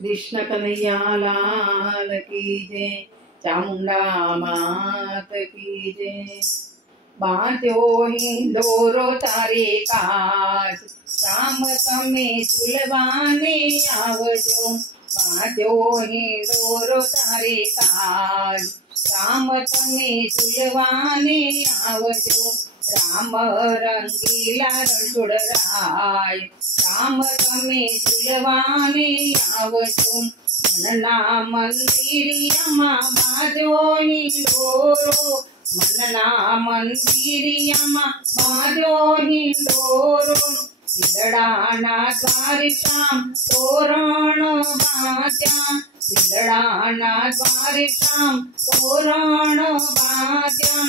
कृष्ण कन्हैया लाल की जय। चामुंडा मात की जय। बांध्यो हिंडोरो तारे काज, राम तमे झूलवाने आवजो। बांध्यो हिंडोरो तारे काज, राम तमे झूलवाने आवजो। राम रंगीला रणछोड़राय, राम तमे झूलवाने आवजो। मनना मंदिरियामां बांध्यो हिंडोरो, मनना मंदिरियामां बांध्यो हिंडोरो। सिंदडाना द्वारिकां तोरण बांध्या, सिंदडाना द्वारिकां तोरण बांध्या।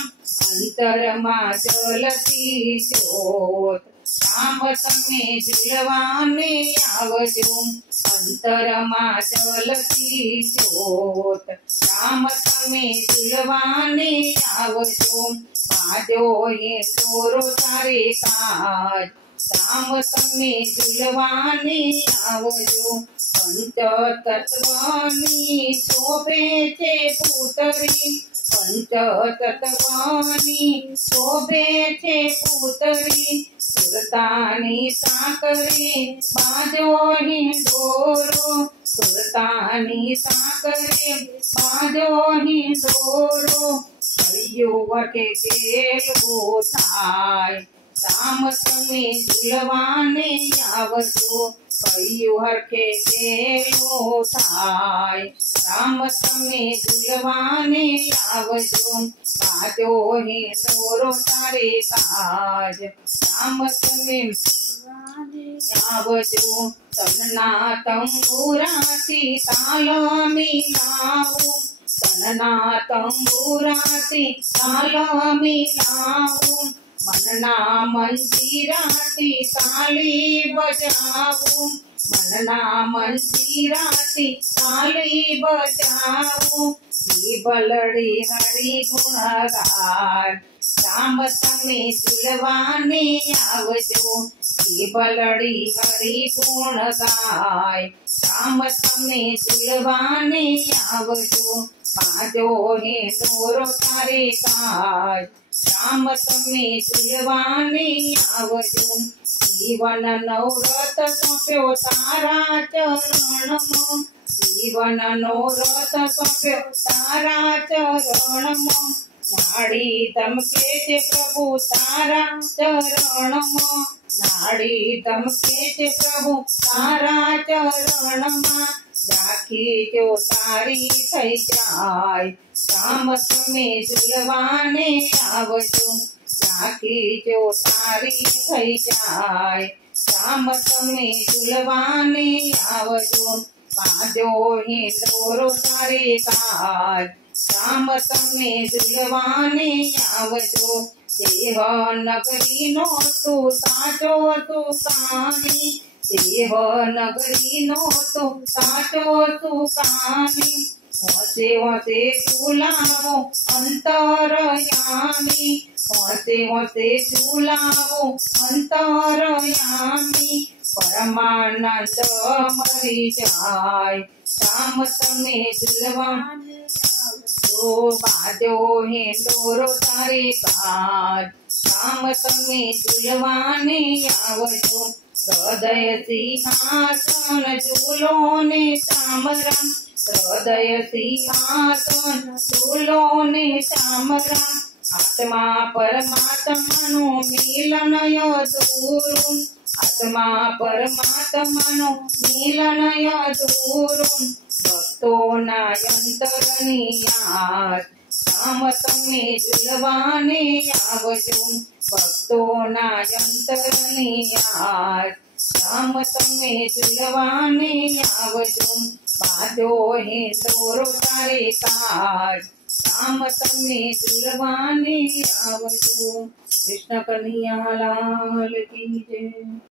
अंतरमा जलती ज्योत, राम तमे झूलवाने आवजो। अंतरमा जलती ज्योत, राम तमे झूलवाने आवजो। बांध्यो हिंडोरो तारे काज, राम तमे झूलवाने आवजो। पंच तत्वनी शोभे छे पुतरी, पंच तत्वनी शोभे छे पुतरी। सुरतानी साकरे बांध्यो हिंडोरो, सुरतानी साकरे बांध्यो हिंडोरो। कलियुग के केलो थाय, राम तमे झूलवाने आवजो। कलियुग के केलो थाय, राम तमे झूलवाने आवजो। बांध्यो हिंडोरो तारे काज, राम तमे आवजो। तनना तंबुराथी ताल मिलावो, तनना तंबुराथी ताल मिलावो। मनना मंजीराथी ताली बजावो, मनना मंजीराथी ताली बजावो। बलड़ी हरि गुण गाय, राम तमे झूलवाने आवजो। बलड़ी हरि गुण गाय, राम तमे झूलवाने आवजो। बांध्यो हिंडोरो तारे काज, राम तमे झूलवाने आवजो। जीवन नवरत सोंप्यो तारा चरणमां, जीवन नवरत सोंप्यो तारा चरणमां। नाड़ी तमके छे प्रभु तारा चरणमां, नाड़ी तमके छे प्रभु तारा चरणमां। राखी जो तारी थई जाय, राम तमे झूलवाने आवजो। राखी जो तारी थई जाय, राम तमे झूलवाने आवजो। बांध्यो हिंडोरो तारे काज, राम तमे झूलवाने आवजो। देह नगरी नो तू साचो सुकानी, देह नगरी नो तू साचो सुकानी। होते होते झूलावो अंतरयामी, होते होते झूलावो अंतरयामी। परमानंद मरी जाय, राम तमे झूलवाने आवजो। बांध्यो हिंडोरो तारे काज, राम तमे झूलवाने आवजो। हृदय सिंहासन झूलो ने सामराम, हृदय सिंहासन झूलो ने सामराम। आत्मा परमात्मानो मिलन अधूरो, आत्मा परमात्मानो मिलन अधूरो। भक्तोना अंतरनी याद, राम तमे झूलवाने आवजो। भक्तोना अंतरनी याद, राम तमे झूलवाने आवजो। बांध्यो हिंडोरो तारे काज, राम तमे झूलवाने आवजो। कृष्ण कन्हैया लाल की जय।